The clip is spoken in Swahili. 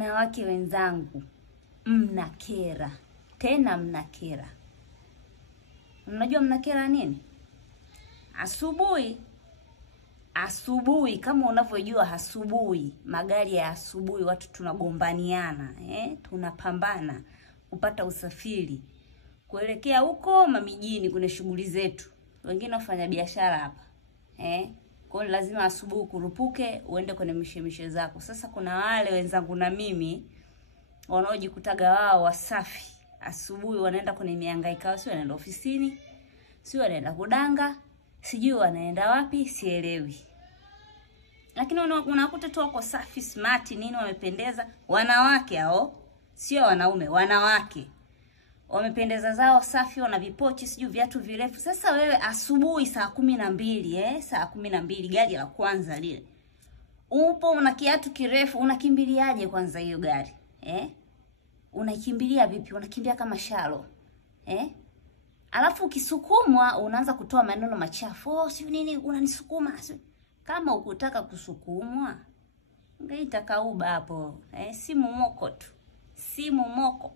Wanawake wenzangu, mnakera. Tena mnakera. Mnajua mnakera nini? Asubuhi kama unavyojua asubuhi, magari ya asubuhi watu tunagombaniana, tunapambana kupata usafiri kuelekea huko mamijini kuna shughuli zetu. Wengine wafanya biashara hapa. Kwa hiyo lazima asubuhi kurupuke uende kwenye mishemishe zako. Sasa kuna wale wenzangu na mimi wanaojikutaga wao wasafi. Asubuhi wanaenda kwenye mihangaiko, sio wanaenda ofisini, sio wanaenda kudanga, sijui wanaenda wapi, sielewi. Lakini unakuta tu wako safi, smart, nini wamependeza, wanawake hao, sio wanaume, wanawake. Wamependeza zao safi, wana vipochi, sijui viatu virefu. Sasa wewe asubuhi saa 12, saa 12 gari la kwanza lile. Upo una kiatu kirefu, unakimbiliaje kwanza hiyo gari? Unakimbilia vipi? Unakimbia kama shalo. Alafu ukisukumwa unaanza kutoa maneno machafu. Sio nini unanisukuma? Kama ukutaka kusukumwa, ungeita kauba hapo. Simu moko tu. Simu moko.